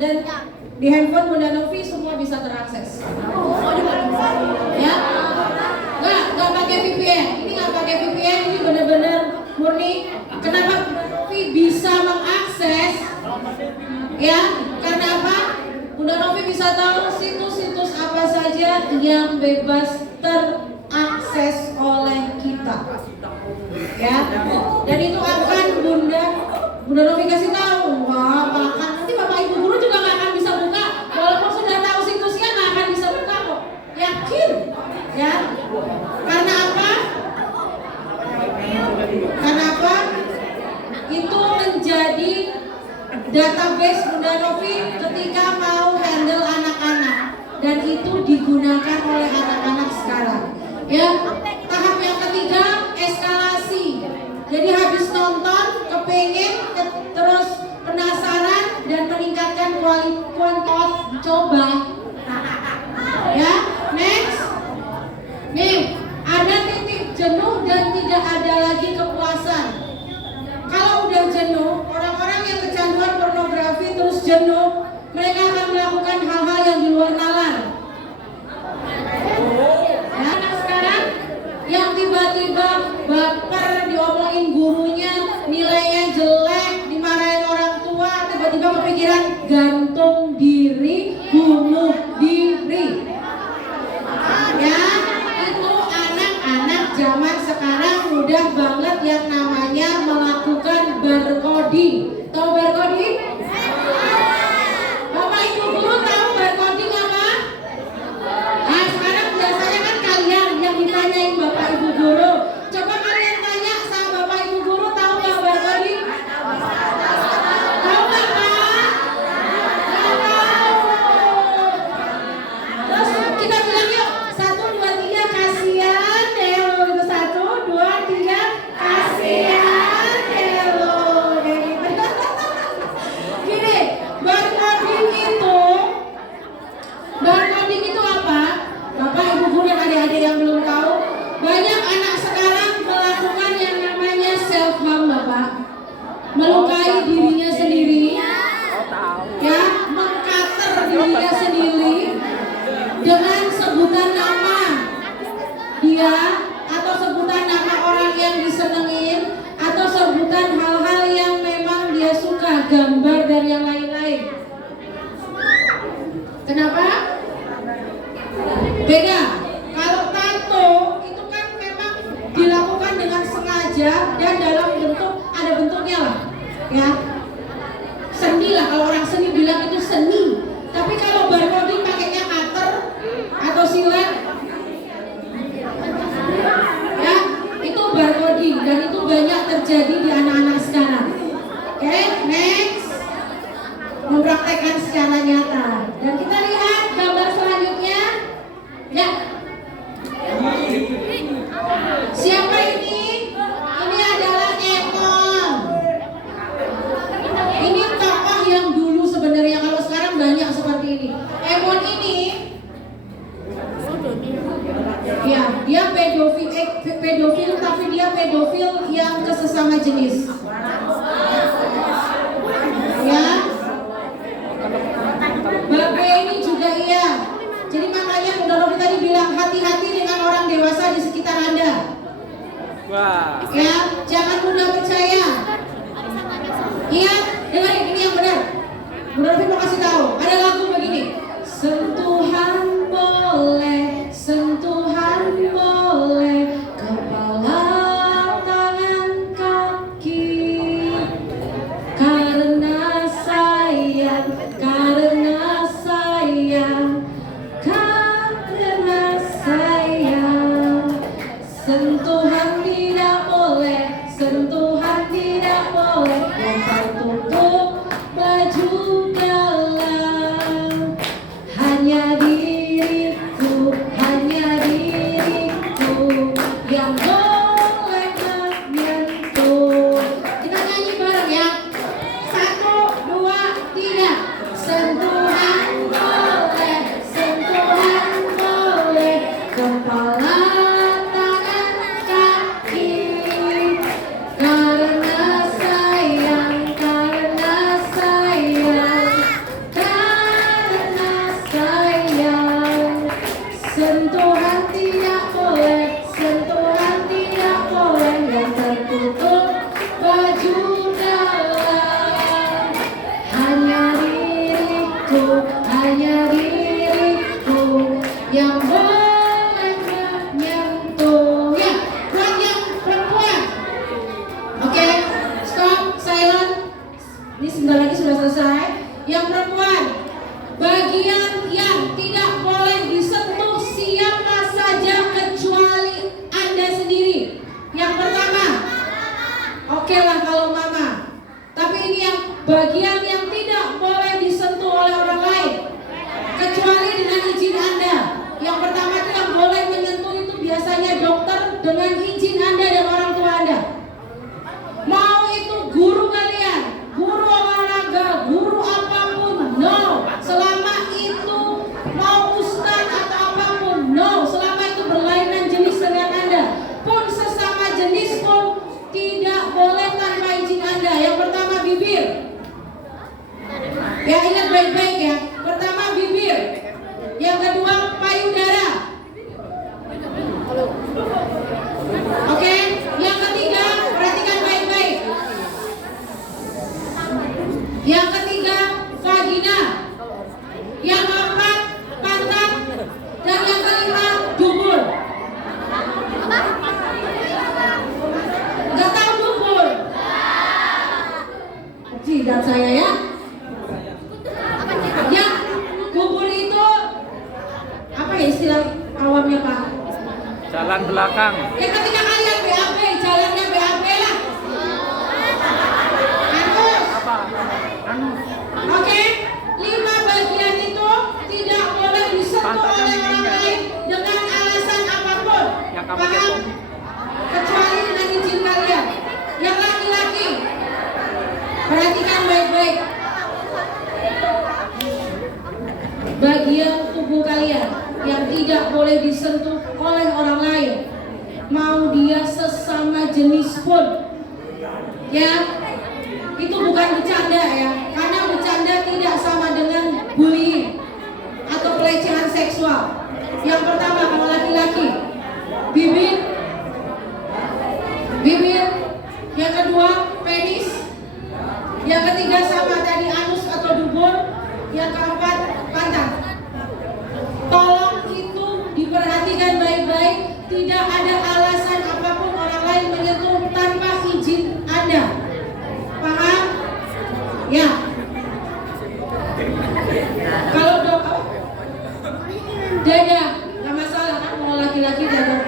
dan di handphone Bunda Novi semua bisa terakses. Ya, nggak pakai VPN. Ini nggak pakai VPN. Ini benar-benar murni. Kenapa Bunda Novi bisa mengakses? Ya, karena apa? Bunda Novi bisa tahu situs-situs apa saja yang bebas terakses oleh kita. Ya, dan itu akan Bunda Novi kasih tahu. Wah, bahkan nanti Bapak Ibu guru juga nggak akan bisa buka, walaupun sudah tahu situsnya nggak akan bisa buka kok. Yakin? Ya. Karena apa? Karena apa? Itu menjadi database Bunda Novi ketika mau handle anak-anak, dan itu digunakan oleh anak-anak sekarang. Ya, tahap yang ketiga eskalasi. Jadi habis nonton, kepengen, terus penasaran dan meningkatkan kualitas coba. Ya, next. Nih, ada titik jenuh dan tidak ada lagi kepuasan. Kalau udah jenuh, orang-orang yang kecanduan pornografi terus jenuh, mereka akan melakukan hal-hal yang di luar nalar. Ya, nah sekarang yang tiba-tiba baper, diomongin gurunya, nilainya jelek, dimarahin orang tua, tiba-tiba kepikiran gantung diri, bunuh diri. Ya, itu anak-anak zaman sekarang mudah banget yang namanya melakukan barcoding. Tahu barcoding? Bapak Ibu guru tahu barcoding apa? Nah, sekarang biasanya kan kalian yang ditanyain Bapak Ibu guru. Coba kalian tanya sama Bapak Ibu guru, tahu nggak barcoding? Tahu nggak Pak? Nggak tahu. Terus kita bilang yuk, 1, 2, 3 kasihan deh lo gitu. 1, 2, 3 kasihan deh lo. Gini, barcoding itu apa? Bapak Ibu guru dan adik-adik yang belum tahu, banyak anak sekarang melakukan yang namanya self harm, Bapak. Melukai dirinya sendiri, ya, mengkater dirinya sendiri dengan sebutan nama dia, atau sebutan nama orang yang disenengin, atau sebutan hal-hal yang memang dia suka, gambar dan yang lain-lain. Kenapa? Beda. Kalau tato itu kan memang dilakukan dengan sengaja dan dalam bentuk, ada bentuknya lah, ya. Seni lah, kalau orang seni bilang itu seni. Tapi kalau barcoding pakainya cutter atau silet, ya, itu barcoding dan itu banyak terjadi di anak-anak sekarang. Oke, next. Mempraktekkan secara nyata. Dan kita lihat gambar selanjutnya. Ya. Siapa ini? Ini adalah Emon. Ini tokoh yang dulu sebenarnya, kalau sekarang banyak seperti ini. Emon ini, ya, dia pedofil, tapi dia pedofil yang ke sesama jenis. Ya. Babe ini juga iya. Jadi makanya Bunda Novi tadi bilang hati-hati dengan orang dewasa di sekitar Anda. Wah. Ya, jangan mudah percaya. Iya, dengerin ini yang benar. Bunda Novi mau kasih tahu. Ada lagu begini. Sentuhan boleh, sentuhan boleh, kepala, tangan, kaki. Karena sayang, karena sayang, karena sayang. Sentuhan tidak boleh, sentuhan tidak boleh. Yang tertutup bajunya hanya diriku yang boleh menyentuh. Ya, buat yang perempuan. Oke, stop, silent. Ini sebentar lagi sudah selesai. Yang perempuan, bagian yang tidak boleh disentuh siapa saja kecuali Anda sendiri. Yang pertama, oke lah kalau mama. Tapi ini yang bagian yang tidak boleh disentuh oleh orang lain kecuali dengan izin Anda. Yang pertama itu yang boleh menyentuh itu biasanya dokter dengan izin Anda dan orang tua Anda. Mau itu guru kalian, guru olahraga, guru apapun, no. Selama itu mau ustadz atau apapun, no. Selama itu berlainan jenis dengan Anda, pun sesama jenis pun tidak boleh tanpa izin Anda. Yang pertama bibir. Ya, ingat baik-baik ya. Pertama bibir. Yang kedua payudara. Oke, yang ketiga perhatikan baik-baik. Yang ketiga vagina. Yang keempat pantat. Dan yang kelima dubur. Gak tahu dubur? Jidat saya ya. Yang dubur itu apa ya istilah awamnya Pak? Jalan belakang. Ya ketika kalian BAB, jalannya BAB lah. Anus. Apa? Anus. Oke, 5 bagian itu tidak boleh disentuh Pantatnya oleh orang mininya. lain dengan alasan apapun. Yang kamu Paham? kepo. Kecuali dengan izin kalian. Yang laki-laki, perhatikan baik-baik. Bagian tubuh kalian yang tidak boleh disentuh oleh orang lain, mau dia sesama jenis pun, ya, itu bukan bercanda ya, karena bercanda tidak sama dengan bullying atau pelecehan seksual. Yang pertama kalau laki-laki, bibir, bibir. Yang kedua penis. Yang ketiga sama tadi anus atau dubur. Yang keempat pantat. Tolong itu diperhatikan baik-baik. Tidak ada alasan apapun orang lain menyentuh tanpa izin Anda. Paham? Ya. Kalau dada, nggak masalah kan mau laki-laki dada.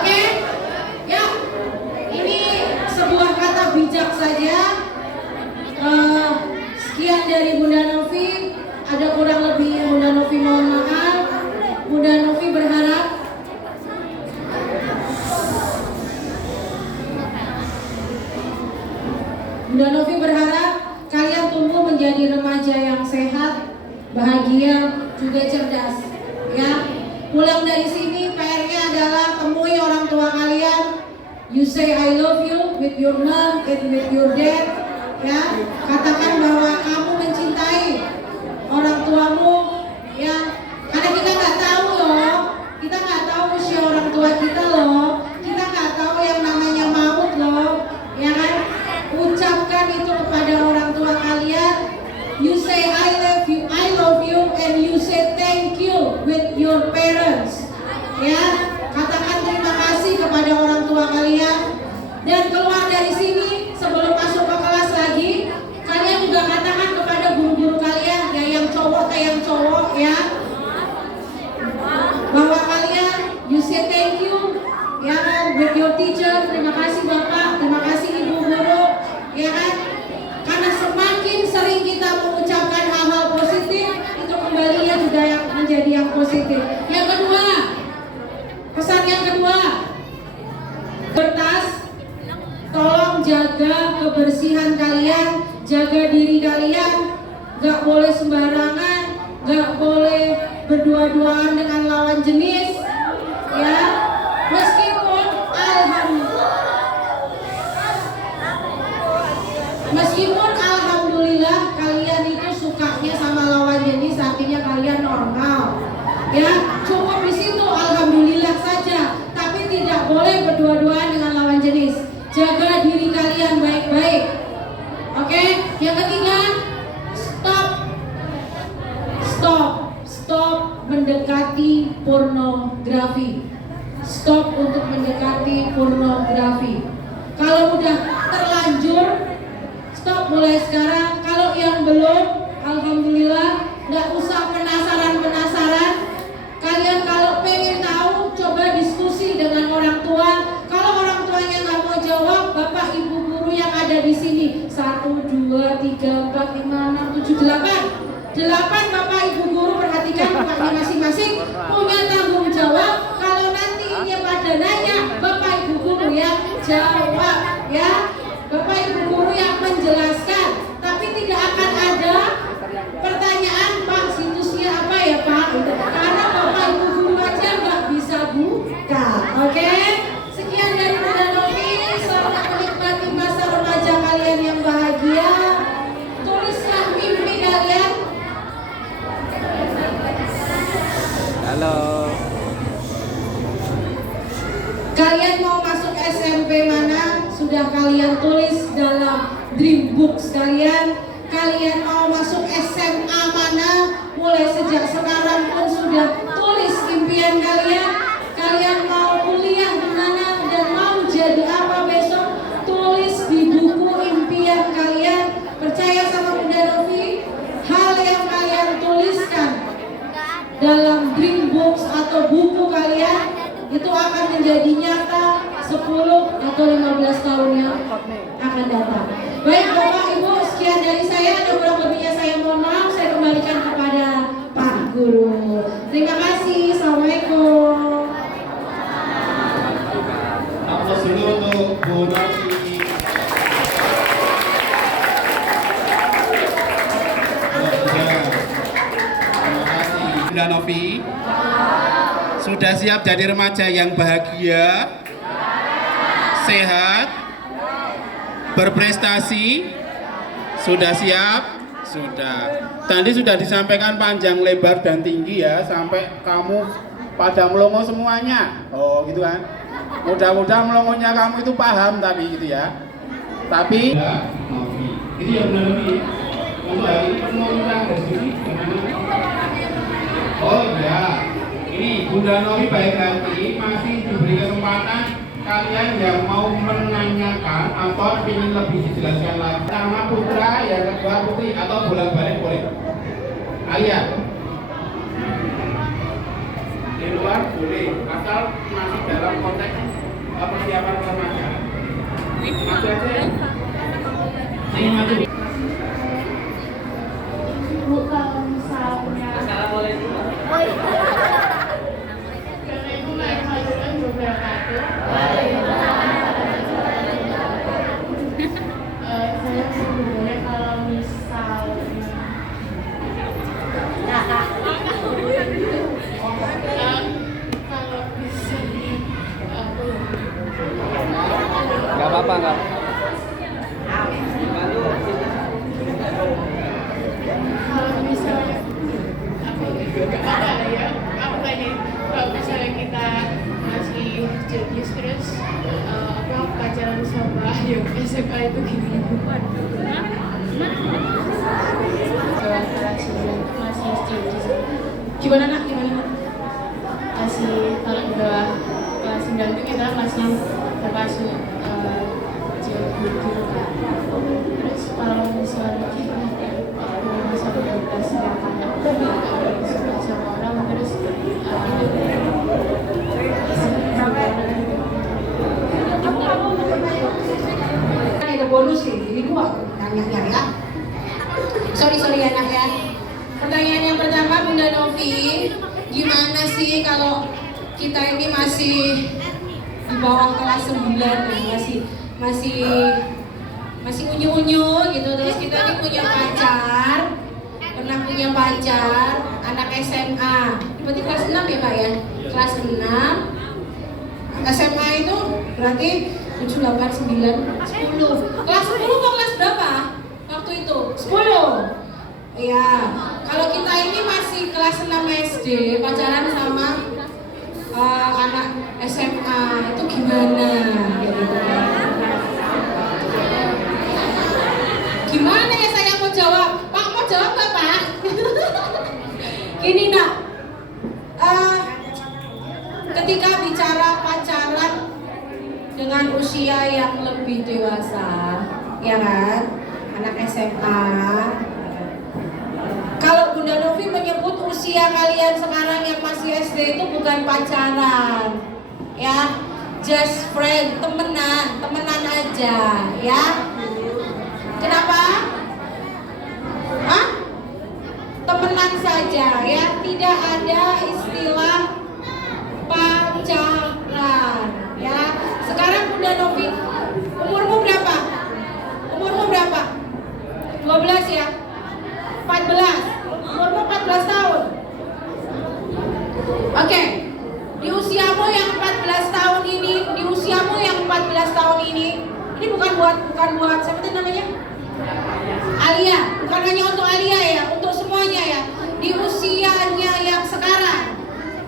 Oke? Ya. Ini sebuah kata bijak saja. Sekian dari Bunda Novi. Ada kurang lebih Bunda Novi mohon maaf. Bunda Novi berharap kalian tumbuh menjadi remaja yang sehat, bahagia, juga cerdas. Ya, pulang dari sini PR-nya adalah temui orang tua kalian. You say I love you with your mom and with your dad. Ya, katakan bahwa kamu mencintai orang tuamu. Ya, karena kita nggak tahu loh, kita nggak tahu usia orang tua kita loh, kita nggak tahu yang namanya maut loh, ya kan? Ucapkan itu kepada orang tua kalian. You say I love you, and you say thank you with your parents. Ya, katakan terima kasih kepada orang tua kalian. Dan keluar dari sini sebelum masuk ke kelas lagi, kalian juga katakan kepada guru-guru kalian, ya yang cowok ke yang cowok ya, bahwa kalian you say thank you ya kan with your teacher. Terima kasih Bapak, terima kasih Ibu guru, ya kan? Karena semakin sering kita mengucapkan hal-hal positif, itu kembalinya juga yang menjadi yang positif. Yang kedua, pesan yang kedua, kertas, tolong jaga kebersihan kalian, jaga diri kalian. Gak boleh sembarangan, gak boleh berdua-duaan dengan lawan jenis, ya. Meskipun alhamdulillah kalian itu sukanya sama lawan jenis, artinya kalian normal, ya. Cukup di situ alhamdulillah saja, tapi tidak boleh berdua-duaan dengan lawan jenis. Jaga diri kalian baik-baik. Oke, yang ketiga, stop pornografi. Stop untuk mendekati pornografi. Kalau udah terlanjur, stop mulai sekarang. Kalau yang belum, alhamdulillah, nggak usah penasaran. Kalian kalau pengen tahu, coba diskusi dengan orang tua. Kalau orang tuanya nggak mau jawab, bapak ibu guru yang ada di sini 1, 2, 3, 4, 5, 6, 7, 8 bapak ibu guru, perhatikan bapaknya masing-masing punya tanggung jawab. Kalau nanti dia pada nanya, bapak ibu guru yang jawab ya. Bapak ibu guru yang menjelaskan. Tapi tidak akan ada pertanyaan, Pak situsnya apa ya Pak? Karena bapak ibu guru aja nggak bisa buka. Oke? Sekian dari Bunda Novi. Selamat menikmati masa remaja kalian yang bahagia. Tulislah mimpi kalian. Halo. Kalian mau masuk SMP mana? Sudah kalian tulis dalam dream books kalian. Kalian mau masuk SMA mana? Mulai sejak sekarang pun sudah tulis impian kalian. Kalian mau kuliah di mana dan mau jadi apa besok? Tulis di buku impian kalian. Percaya sama Bunda Novi, hal yang kalian tuliskan dalam dream books atau buku kalian itu akan menjadi nyata 10 atau 15 tahun yang akan datang. Baik Bapak Ibu, sekian dari saya. Ada kurang lebihnya saya mohon maaf. Saya kembalikan kepada Pak Guru. Terima kasih. Assalamualaikum. Aplaus dulu untuk Bu Novi. Bunda Novi, sudah siap jadi remaja yang bahagia, sehat, berprestasi? Sudah siap? Sudah. Tadi sudah disampaikan panjang, lebar, dan tinggi ya, sampai kamu pada melongo semuanya. Oh gitu kan? Mudah-mudahan melongonya kamu itu paham tapi gitu ya. Tapi Novi, itu ya Bunda Novi. Untuk hari ini pengunjung dari sini gimana? Oh iya, ini Bunda Novi baik hati masih diberi kesempatan kalian yang mau menanyakan atau ingin lebih dijelaskan lagi. Pertama putra, yang kedua putri atau bolak-balik boleh. Alia. Di luar boleh, asal masih dalam konteks persiapan remaja. Maju aja ya. Saya maju. Bu, kalau misalnya Assalamualaikum warahmatullahi wabarakatuh. Saya sebenarnya kalau misalnya kalau misalnya Gak apa-apa nggak? kalau misalnya apa ini kalau misalnya kita masih jenius terus pacaran sama yang SMA itu gimana? Kelas 9 masih jenius. Gimana nak? Gimana nak? Masih kalau udah kelas 9 itu kita masih termasuk jenius. Terus kalau misalnya kita bisa berkelas suka sama orang terus Ada bonus sih, ini gua nanya ya. Sorry ya nak ya. Pertanyaan yang pertama Bunda Novi, gimana sih kalau kita ini masih di bawah kelas 9 ya, masih unyu-unyu gitu, terus kita ini punya pacar, anak SMA, berarti kelas 6 ya Pak ya? Kelas 6, SMA itu berarti 7, 8, 9, 10. Kelas 10 mau kelas berapa? Waktu itu? 10? Iya, kalau kita ini masih kelas 6 SD, pacaran sama anak SMA, itu gimana? Gitu. Gimana ya saya mau jawab? Pak mau jawab nggak Pak? Gini nak, ketika bicara pacaran dengan usia yang lebih dewasa, ya kan, anak SMA. Kalau Bunda Novi menyebut usia kalian sekarang yang masih SD itu bukan pacaran, ya, just friend, temenan aja, ya. Kenapa? Hah? Temenan saja, ya, tidak ada istilah pacaran, ya. Sekarang Bunda Novi, umurmu berapa? Umurmu berapa? 12 ya? 14. Umurmu 14 tahun. Oke. Di usiamu yang 14 tahun ini, ini bukan buat siapa itu namanya? Alia, bukan hanya untuk Alia ya, untuk semuanya ya. Di usianya yang sekarang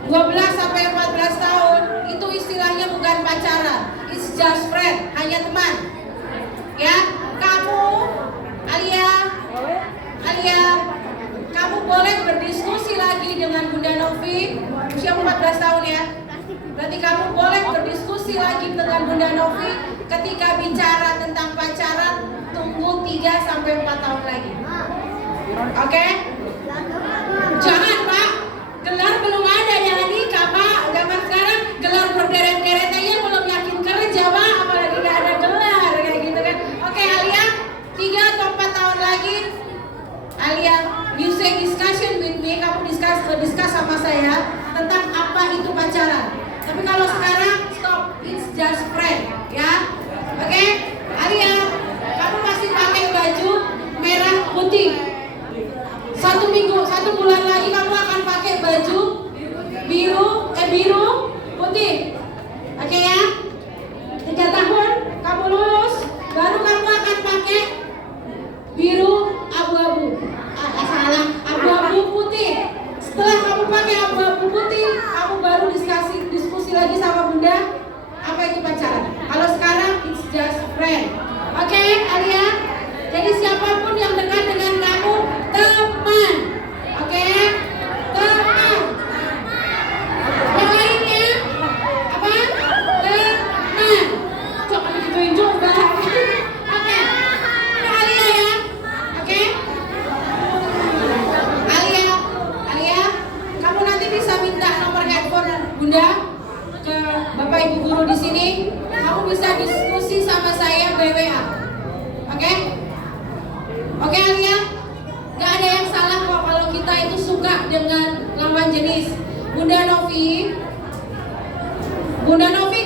12 sampai 14 tahun, itu istilahnya bukan pacaran. It's just friend, hanya teman. Ya, kamu Alia, kamu boleh berdiskusi lagi dengan Bunda Novi, usia 14 tahun ya. Berarti kamu boleh berdiskusi lagi dengan Bunda Novi ketika bicara tentang pacaran, tunggu 3 sampai 4 tahun lagi. Oke? Jangan Pak, gelar belum ada, jangan nikah Pak. Zaman sekarang gelar berderet-deret aja belum yakin kerja Pak, apalagi gak ada gelar kayak gitu kan. Oke Alia, 3 atau 4 tahun lagi Alia, you say discussion with me, kamu discuss sama saya tentang apa itu pacaran. Tapi kalau sekarang stop, it's just friend, ya. Oke, Alia, kamu masih pakai baju merah putih. 1 bulan lagi kamu akan pakai baju biru putih. Oke ya? 3 tahun kamu lulus, baru kamu akan pakai biru abu-abu. Abu-abu putih. Setelah kamu pakai abu-abu putih, kamu baru diskusi lagi sama Bunda apa itu pacaran. Kalau sekarang it's just friend. Oke, Alia. Jadi siapapun yang dekat dengan kamu, teman. Oke? Teman. Yang lainnya apa? Teman. Jangan digituin juga. Oke. Alia ya. Oke? Alia, kamu nanti bisa minta nomor handphone Bunda ke Bapak Ibu guru di sini. Kamu bisa diskusi sama saya BWA. Oke? Oke Alia? Gak ada yang salah kok kalau kita itu suka dengan lawan jenis. Bunda Novi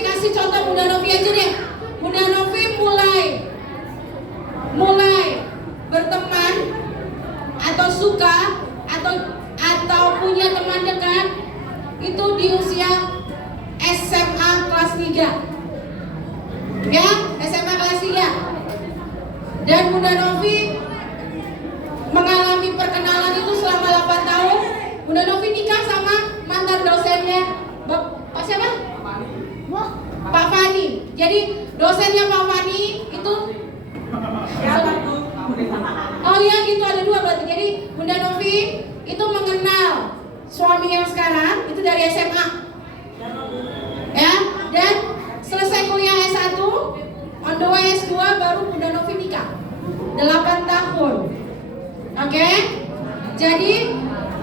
kasih contoh Bunda Novi aja deh. Bunda Novi mulai berteman atau suka atau punya teman dekat itu di usia SMA kelas 3. Ya, SMA kelas 3. Dan Bunda Novi mengalami perkenalan itu selama 8 tahun. Bunda Novi nikah sama mantan dosennya Pak siapa? Pak Fani. Jadi dosennya Pak Fani itu oh iya gitu, ada 2 berarti. Jadi Bunda Novi itu mengenal suami yang sekarang itu dari SMA. Ya, dan selesai kuliah S1, on the way S2 baru Bunda Novi nikah. 8 tahun. Oke? Jadi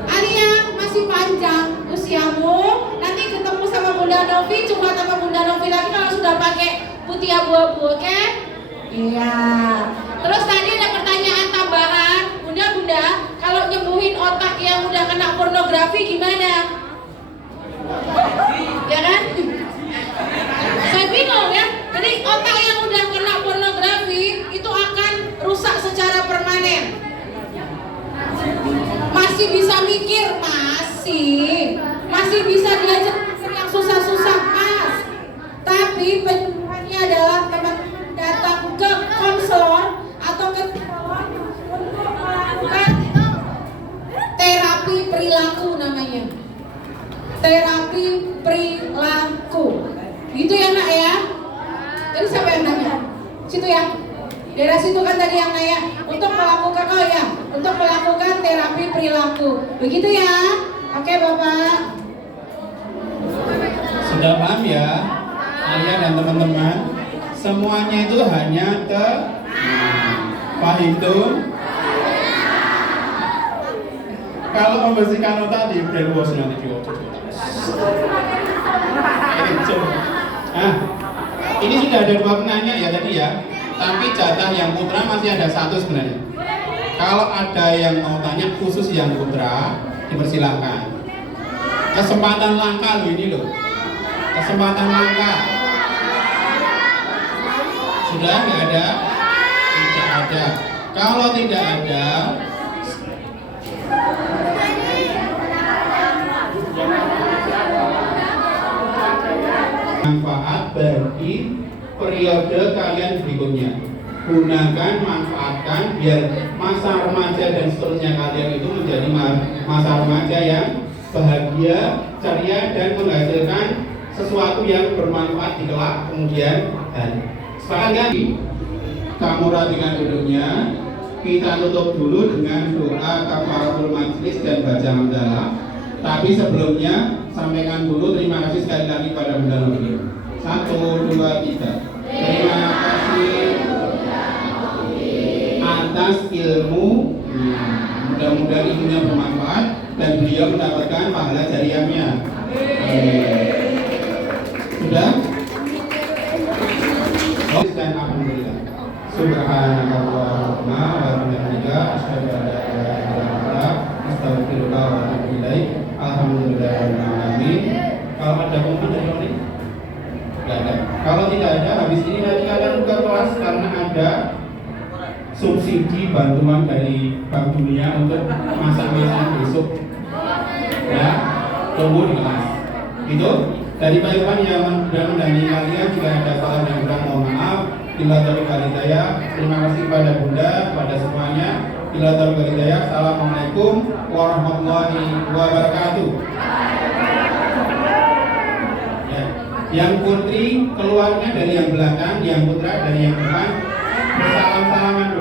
Alia masih panjang usiamu. Nanti ketemu sama Bunda Novi, cuma sama Bunda Novi lagi kalau sudah pakai putih abu-abu, oke? Iya. Terus tadi ada pertanyaan tambahan, Bunda, kalau nyembuhin otak yang udah kena pornografi gimana? Ya kan? Saya bingung ya. Jadi otak yang udah kena pornografi itu akan rusak secara permanen. Masih bisa mikir, masih bisa diajak yang susah-susah, Mas. Tapi penyembuhannya adalah teman-teman datang ke konselor atau ke psikolog untuk melakukan terapi perilaku namanya. Terapi perilaku. Gitu ya Nak ya? Jadi siapa yang nanya? Situ ya? Daerah situ kan tadi yang nanya untuk melakukan untuk melakukan terapi perilaku. Begitu ya? Oke Bapak. Sudah paham ya? Kalian dan teman-teman, semuanya itu hanya paham tuh. Kalau membersihkan otak di brainwash nanti di otak. Nah, ini sudah ada 2 penanya ya tadi ya. Tapi jatah yang putra masih ada 1 sebenarnya. Kalau ada yang mau tanya khusus yang putra, dipersilahkan. Kesempatan langka loh ini loh. Kesempatan langka. Sudah nggak ada? Tidak ada. Kalau tidak ada, manfaat bagi periode kalian berikutnya. Gunakan, manfaatkan biar masa remaja dan seterusnya kalian itu menjadi masa remaja yang bahagia, ceria dan menghasilkan sesuatu yang bermanfaat di kelak kemudian hari. Sepakat kan? Kamu rapikan duduknya. Kita tutup dulu dengan doa kafaratul majlis dan baca hamdalah. Tapi sebelumnya sampaikan dulu terima kasih sekali lagi pada Bunda Nuril. 1, 2, 3. Terima kasih atas ilmu. Mudah-mudahan ilmunya bermanfaat dan beliau mendapatkan pahala jariahnya. Sudah? Dan alhamdulillah. Subhanallahumma wa bihamdika asyhadu an la ilaha illa anta astaghfiruka wa atubu ilaik. Alhamdulillahirabbil alamin. Kalau ada komentar dari orang ini? Tidak ada. Kalau tidak ada, habis ini nanti kalian buka kelas karena ada subsidi bantuan dari Bank Dunia untuk masa-masa besok. Ya, tunggu di kelas. Itu dari Pak Irfan yang sudah mendampingi kalian. Jika ada salah yang kurang mohon maaf. Bila taufiq wal hidayah. Terima kasih kepada Bunda, pada semuanya. Bila taufiq wal hidayah. Assalamualaikum warahmatullahi wabarakatuh. Ya. Yang putri keluarnya dari yang belakang, yang putra dari yang depan. Salam-salaman